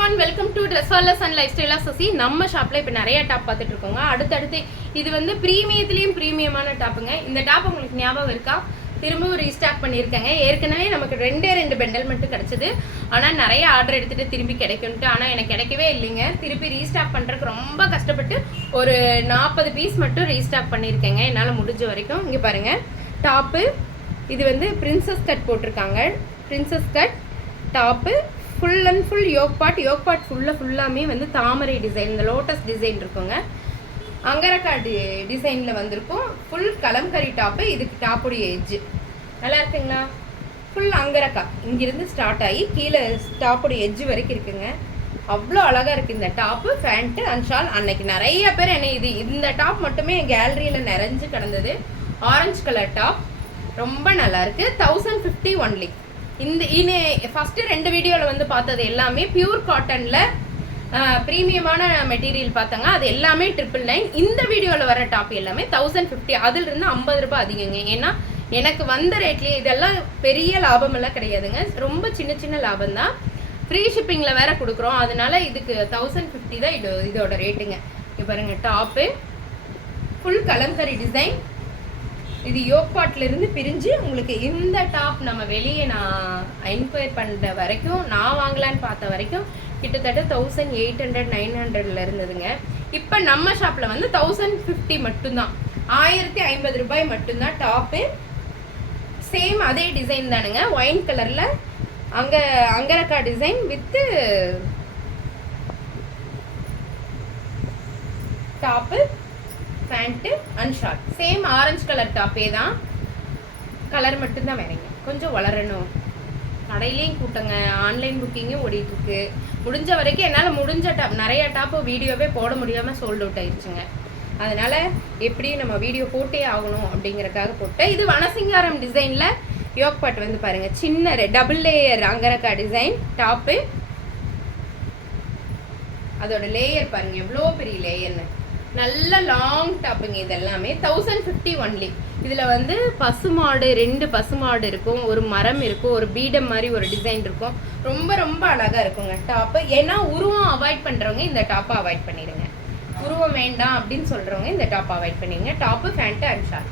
everyone, welcome to Dressaless and Lifestyle Sasi. நம்ம ஷாப்ல இப்ப நிறைய டாப் பார்த்துட்டு இருக்கோங்க. அடுத்து இது வந்து பிரீமியத்திலயும் பிரீமியமான டாப்புங்க. இந்த டாப் உங்களுக்கு ஞாபகம் இருக்கா? திரும்பவும் ரீஸ்டாக் பண்ணியிருக்கேங்க. ஏற்கனவே நமக்கு ரெண்டு பெண்டல் மட்டும் கிடைச்சது. ஆனால் நிறைய ஆர்டர் எடுத்துகிட்டு திரும்பி கிடைக்கும்ட்டு ஆனால் எனக்கு கிடைக்கவே இல்லைங்க. திருப்பி ரீஸ்டாக் பண்ணுறதுக்கு ரொம்ப கஷ்டப்பட்டு ஒரு 40 பீஸ் மட்டும் ரீஸ்டாக் பண்ணியிருக்கேங்க என்னால் முடிஞ்ச வரைக்கும். இங்கே பாருங்கள் டாப்பு, இது வந்து பிரின்சஸ் கட் போட்டிருக்காங்க. Princess cut top, full and full yoke part ஃபுல்லாமே வந்து தாமரை டிசைன், இந்த லோட்டஸ் டிசைன் இருக்குங்க. அங்கரக்கா டிசைனில் வந்திருக்கும். Full kalamkari top. இதுக்கு டாப்புடைய எட்ஜு நல்லா இருக்குங்களா? ஃபுல் அங்கரக்கா இங்கிருந்து ஸ்டார்ட் ஆகி கீழே டாப்புடைய எட்ஜு வரைக்கும் இருக்குங்க. அவ்வளோ அழகாக இருக்குது இந்த டாப்பு. Pant and shawl. அன்னைக்கு நிறைய பேர் என்ன இந்த டாப் மட்டுமே என் கேலரியில் நிறைஞ்சு கிடந்தது. ஆரஞ்சு கலர் டாப் ரொம்ப நல்லாயிருக்கு. 1050 ஒன்லி. ஃபஸ்ட்டு 2 வீடியோவில் வந்து பார்த்தது எல்லாமே பியூர் காட்டனில் ப்ரீமியமான மெட்டீரியல் பார்த்தாங்க. அது எல்லாமே 999. இந்த வீடியோவில் வர டாப் எல்லாமே 1050. அதிலிருந்து 50 ரூபாய் அதிகங்க. ஏன்னா எனக்கு வந்த ரேட்லேயே இதெல்லாம் பெரிய லாபமெல்லாம் கிடையாதுங்க. ரொம்ப சின்ன லாபம் தான். ஃப்ரீ ஷிப்பிங்கில் வேற கொடுக்குறோம். அதனால இதுக்கு 1050 தான் இதோட ரேட்டுங்க. இப்போ பாருங்க டாப்பு ஃபுல் கலம்கரி டிசைன். இது யோக் பார்ட்லேருந்து பிரிஞ்சு உங்களுக்கு இந்த டாப் நம்ம வெளியே நான் என்கொயர் பண்ணுற வரைக்கும், நான் வாங்கலான்னு பார்த்த வரைக்கும் கிட்டத்தட்ட 1800 900 இருந்ததுங்க. இப்போ நம்ம ஷாப்பில் வந்து 1050 மட்டும்தான். 1050 ரூபாய் மட்டும்தான் டாப்பு. சேம் அதே டிசைன் தானுங்க. ஒயின் கலரில் angrakha design with top, pant and short. Same orange colour டாப்பே தான். கலர் மட்டும்தான் வேறங்க. கொஞ்சம் வளரணும். கடையிலையும் கூட்டங்க, ஆன்லைன் புக்கிங்கும் ஓடிட்டுருக்கு. முடிஞ்ச வரைக்கும் என்னால் முடிஞ்ச டாப், நிறைய டாப்பு வீடியோவே போட முடியாமல் சோல்ட் அவுட் ஆயிடுச்சுங்க. அதனால் எப்படியும் நம்ம வீடியோ போட்டே ஆகணும் அப்படிங்கிறக்காக போட்டேன். இது வனசிங்காரம் டிசைனில் யோக் பாட் வந்து பாருங்கள். சின்ன டபுள் லேயர் அங்கரக்கா டிசைன் டாப்பு. அதோட லேயர் பாருங்கள் எவ்வளோ பெரிய லேயர்னு. நல்ல லாங் டாப்புங்க. இது எல்லாமே 1050 ஒன்லி. இதில் வந்து பசுமாடு, 2 பசுமாடு இருக்கும், ஒரு மரம் இருக்கும், ஒரு பீடம் மாதிரி ஒரு டிசைன் இருக்கும். ரொம்ப அழகாக இருக்குங்க டாப்பு. ஏன்னா உருவம் அவாய்ட் பண்ணுறவங்க இந்த டாப்பை அவாய்ட் பண்ணிடுங்க. உருவம் வேண்டாம் அப்படின்னு சொல்கிறவங்க இந்த டாப்பை அவாய்ட் பண்ணிடுங்க. Top, pant and short.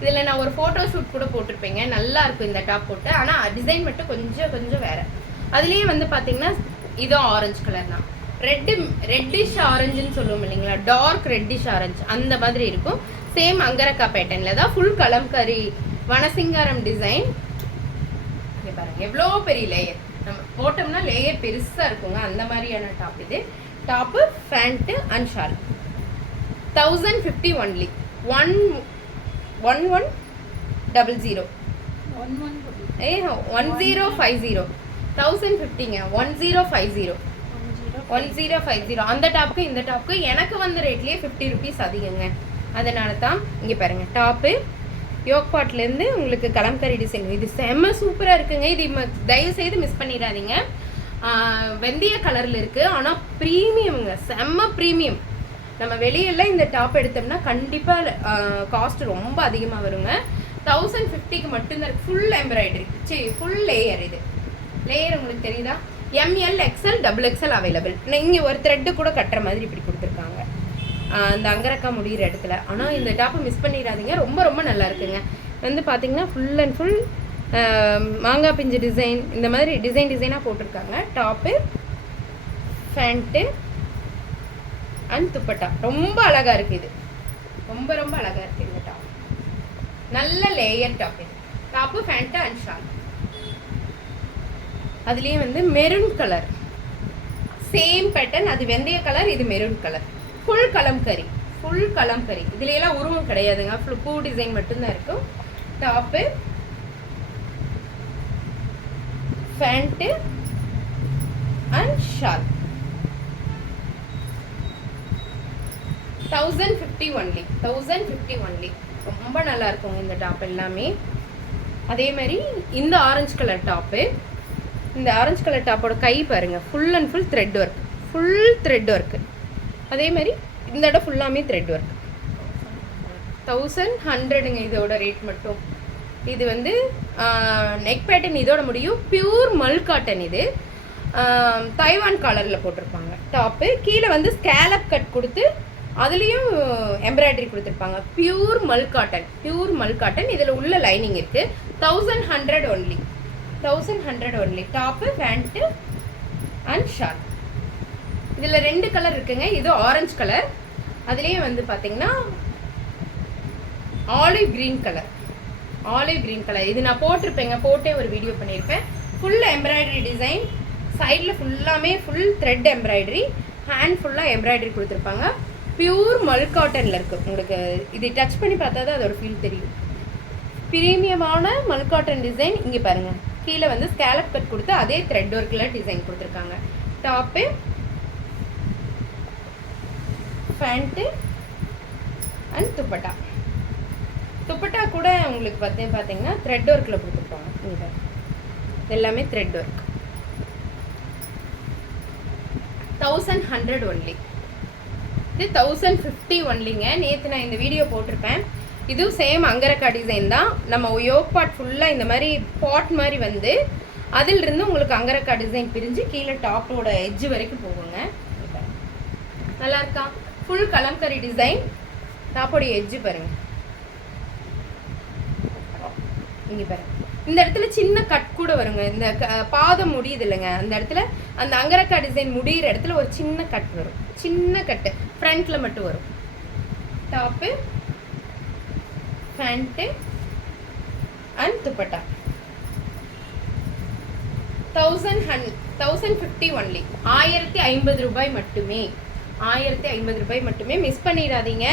இதில் நான் ஒரு ஃபோட்டோ ஷூட் கூட போட்டிருப்பேங்க. நல்லா இருக்கும் இந்த டாப் போட்டு. ஆனால் டிசைன் மட்டும் கொஞ்சம் வேறு. அதுலேயே வந்து பார்த்தீங்கன்னா இதுவும் ஆரஞ்சு கலர் தான். ரெட்டிஷ் ஆரஞ்சுன்னு சொல்லுவோம் இல்லைங்களா? டார்க் ரெட்டிஷ் ஆரஞ்சு அந்த மாதிரி இருக்கும். சேம் அங்கரக்கா பேட்டர்னில் தான். Full kalamkari வனசிங்காரம் design. இங்கே பாருங்கள் எவ்வளோ பெரிய லேயர். நம்ம போட்டோம்னா லேயர் பெருசாக இருக்குங்க. அந்த மாதிரியான டாப் இது. Top, pant and shawl 1050 only. 1100 1050 1050ங்க. 1050 அந்த டாப்புக்கு இந்த டாப்புக்கு எனக்கு வந்த ரேட்லேயே 50 ருபீஸ் அதிகங்க. அதனால தான் இங்கே பாருங்கள் டாப்பு யோக் பாட்லேருந்து உங்களுக்கு கலம்கரி டிசைன். இது செம்ம சூப்பராக இருக்குங்க. இது தயவு செய்து மிஸ் பண்ணிடாதீங்க. வெந்தய கலரில் இருக்குது. ஆனால் ப்ரீமியமுங்க, செம்ம ப்ரீமியம். நம்ம வெளியெல்லாம் இந்த டாப் எடுத்தோம்னா கண்டிப்பாக காஸ்ட் ரொம்ப அதிகமாக வருங்க. 1050க்கு மட்டும்தான் இருக்குது. Full embroidery, full layer. இது லேயர் உங்களுக்கு தெரியுதா? ML XL XXL available. இங்கே ஒரு த்ரெட்டு கூட கட்டுற மாதிரி இப்படி கொடுத்துருக்காங்க அந்த அங்கரக்கா முடிகிற இடத்துல. ஆனால் இந்த டாப்பை மிஸ் பண்ணிடாதீங்க. ரொம்ப நல்லா இருக்குங்க. வந்து பார்த்தீங்கன்னா ஃபுல் அண்ட் ஃபுல் மாங்காய் பிஞ்சு டிசைன், இந்த மாதிரி டிசைனாக போட்டிருக்காங்க. Top, pant and dupatta. ரொம்ப அழகாக இருக்குது. இது ரொம்ப அழகாக இருக்குது இந்த டாப். நல்ல லேயர் டாப். இது டாப்பு, பேண்ட்டு அண்ட் ஷால். அதுலேயே வந்து மெரூன் கலர் சேம் பேட்டர்ன். அது வெந்தய கலர், இது மெரூன் கலர். ஃபுல் கலம்கரி. இதுல எல்லாம் உருவம் கிடையாதுங்க. பூ டிசைன் மட்டும்தான் இருக்கும். Top, pant and shawl 1050 only. 1050 only. ரொம்ப நல்லா இருக்குங்க இந்த டாப் எல்லாமே. அதே மாதிரி இந்த ஆரஞ்சு கலர் டாப்பு. இந்த ஆரஞ்சு கலர் டாப்போட கை பாருங்கள். Full and full thread work. அதே மாதிரி இந்த இடம் ஃபுல்லாமே த்ரெட் ஒர்க். 1100ங்க இதோட ரேட் மட்டும். இது வந்து நெக் பேட்டர்ன் இதோட முடியும். பியூர் மல் காட்டன். இது தைவான் காலரில் போட்டிருப்பாங்க டாப்பு. கீழே வந்து ஸ்கேலப் கட் கொடுத்து அதுலேயும் எம்ப்ராய்டரி கொடுத்துருப்பாங்க. பியூர் மல் காட்டன். இதில் உள்ள லைனிங் இருக்குது. 1100 only. 1100 only. Top, pant and short. இதில் 2 கலர் இருக்குங்க. இது ஆரஞ்சு கலர், அதுலேயே வந்து பார்த்தீங்கன்னா ஆலிவ் க்ரீன் கலர். இது நான் போட்டிருப்பேங்க, போட்டே ஒரு வீடியோ பண்ணியிருப்பேன். ஃபுல் எம்ப்ராய்டரி டிசைன், சைடில் ஃபுல்லாமே ஃபுல் த்ரெட் எம்ப்ராய்டரி, ஹேண்ட் ஃபுல்லாக எம்ப்ராய்டரி கொடுத்துருப்பாங்க. பியூர் மல் காட்டனில் இருக்குது. உங்களுக்கு இது டச் பண்ணி பார்த்தா தான் அதோட ஃபீல் தெரியும். ப்ரீமியமான மல் காட்டன் டிசைன். இங்கே பாருங்கள், கீழே வந்து ஸ்கேலப் கட் கொடுத்து அதே த்ரெட் ஒர்க்கில் டிசைன் கொடுத்துருக்காங்க. டாப்பு, பேண்ட்டு அண்ட் துப்பட்டா கூட உங்களுக்கு பார்த்தீங்கன்னா த்ரெட் ஒர்க்கில் கொடுத்துருப்பாங்க. இங்கே எல்லாமே த்ரெட் ஒர்க். 1100 ஒன்லி. இது 1050 ஒன்லிங்க. நேற்று நான் இந்த வீடியோ போட்டிருப்பேன். இதுவும் சேம் அங்கரக்கா டிசைன் தான். நம்ம யோக் பார்ட் ஃபுல்லாக இந்த மாதிரி பாட் மாதிரி வந்து அதிலிருந்து உங்களுக்கு அங்கரக்கா டிசைன் பிரிஞ்சு கீழே டாப்போட எட்ஜு வரைக்கும் போகுங்க. நல்லா இருக்கா? Full kalamkari design. டாப்போடைய எட்ஜு பாருங்கள். இங்கே பாருங்க, இந்த இடத்துல சின்ன கட் கூட வருங்க. இந்த பாதம் முடியுது இல்லைங்க, அந்த இடத்துல அந்த அங்கரக்கா டிசைன் முடிகிற இடத்துல ஒரு சின்ன கட் வரும். சின்ன கட்டு ஃப்ரண்ட்டில் மட்டும் வரும். Top, pant and dupatta. 1050 only. 1050 ரூபாய் மட்டுமே. 1050 ரூபாய் மட்டுமே. மிஸ் பண்ணிடாதீங்க.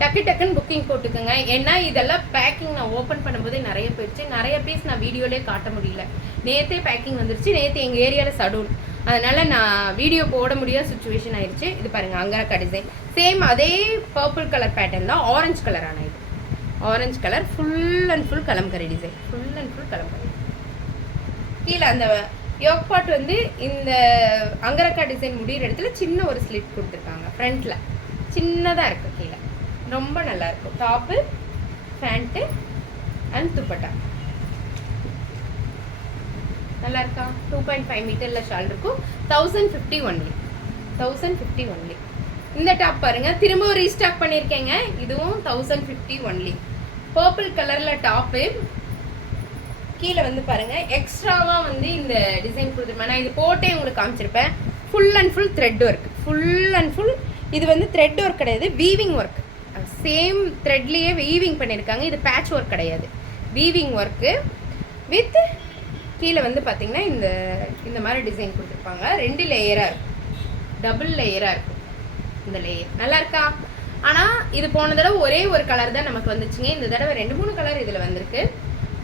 டக்குன்னு புக்கிங் போட்டுக்கோங்க. ஏன்னா இதெல்லாம் பேக்கிங் நான் ஓப்பன் பண்ணும்போதே நிறைய போயிடுச்சு. நிறைய பீஸ் நான் வீடியோலேயே காட்ட முடியல. நேற்றே பேக்கிங் வந்துருச்சு. நேற்று எங்கள் ஏரியாவில் சடூன், அதனால் நான் வீடியோ போட முடியாத சுச்சுவேஷன் ஆயிடுச்சு. இது பாருங்கள், அங்கரக்கா டிசைன். சேம் அதே பர்பிள் கலர் பேட்டர்ன் தான், ஆரஞ்சு கலர். ஆனால் இது orange colour, full and full kalamkari design. Full and full kalamkari. கீழே அந்த யோக் பார்ட் வந்து இந்த அங்கரக்கா டிசைன் முடிகிற இடத்துல சின்ன ஒரு ஸ்லிட் கொடுத்துருக்காங்க. ஃப்ரண்ட்டில் சின்னதாக இருக்குது. கீழே ரொம்ப நல்லா இருக்கும். Top, pant and dupatta. நல்லா இருக்கா? 2.5 மீட்டரில் ஷால் இருக்கும். 1050 ஒன்லி. 1050 ஒன்லி. இந்த டாப் பாருங்க, திரும்ப ரீஸ்டாக் பண்ணியிருக்கேங்க. இதுவும் 1050 ஒன்லி. பர்பிள் கலரில் டாப்பு. கீழே வந்து பாருங்க, எக்ஸ்ட்ராவாக வந்து இந்த டிசைன் கொடுத்துருப்பேன். நான் இது போட்டே உங்களுக்கு காமிச்சிருப்பேன். Full and full thread work. Full and full இது வந்து த்ரெட் ஒர்க் கிடையாது, வீவிங் ஒர்க். சேம் த்ரெட்லேயே வீவிங் பண்ணியிருக்காங்க. இது பேட்ச் ஒர்க் கிடையாது, வீவிங் ஒர்க்கு. வித் கீழே வந்து பார்த்தீங்கன்னா இந்த மாதிரி டிசைன் கொடுத்துருப்பாங்க. 2 லேயராக இருக்கும், டபுள் லேயராக இருக்கும் இந்த லேயர். நல்லா இருக்கா? ஆனால் இது போன தடவை ஒரே ஒரு கலர் தான் நமக்கு வந்துச்சுங்க. இந்த தடவை 2-3 கலர் இதில் வந்திருக்கு.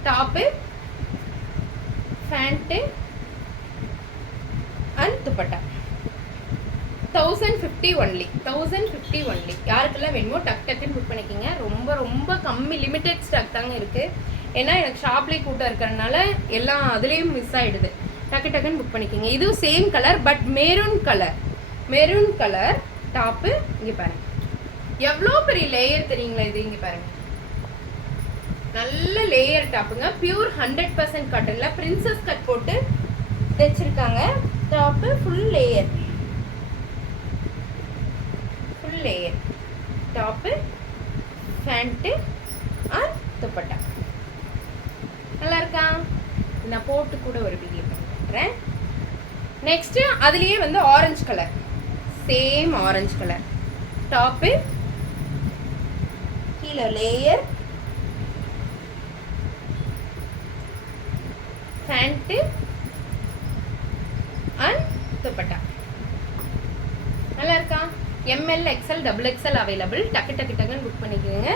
Top, pant and dupatta. 1050 only. 1050 only. யாருக்கெல்லாம் வேணுமோ டக்குன்னு புக் பண்ணிக்கிங்க. ரொம்ப ரொம்ப கம்மி, லிமிட்டெட் ஸ்டாக் தாங்க இருக்குது. ஏன்னா எனக்கு ஷாப்லேயே கூட்டம் இருக்கிறதுனால எல்லாம் அதுலேயும் மிஸ் ஆகிடுது. டக்குன்னு புக் பண்ணிக்கிங்க. இதுவும் same colour, but maroon colour top. இங்கே பாருங்கள், எவ்வளோ பெரிய லேயர் தெரியுங்களா இது? இங்கே பாருங்கள், நல்ல லேயர் டாப்புங்க. பியூர் 100% காட்டனில் பிரின்சஸ் கட் போட்டு தைச்சிருக்காங்க. Top full layer. Top, pant and dupatta. நல்லா இருக்கா? நான் போட்டு கூட ஒரு வீடியோ பண்ணுறேன். நெக்ஸ்ட்டு அதுலேயே வந்து orange colour, same orange colour top. கீழே லேயர், பேண்ட்டு அண்ட் துப்பட்டா. நல்லா இருக்கா? ML, XL, XXL available. டக்குன்னு புக் பண்ணிக்கோங்க.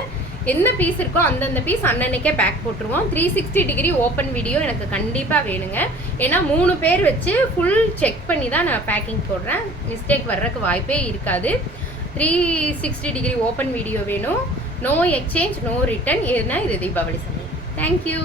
என்ன பீஸ் இருக்கோ அந்தந்த பீஸ் அன்னன்னைக்கே பேக் போட்டுருவோம். 360 டிகிரி ஓப்பன் வீடியோ எனக்கு கண்டிப்பாக வேணுங்க. ஏன்னா 3 பேர் வச்சு ஃபுல் செக் பண்ணி தான் நான் பேக்கிங் போடுறேன். மிஸ்டேக் வர்றதுக்கு வாய்ப்பே இருக்காது. 360 டிகிரி ஓப்பன் வீடியோ வேணும். No exchange, no return. ஏன்னா இது தீபாவளி சமயம். தேங்க்யூ.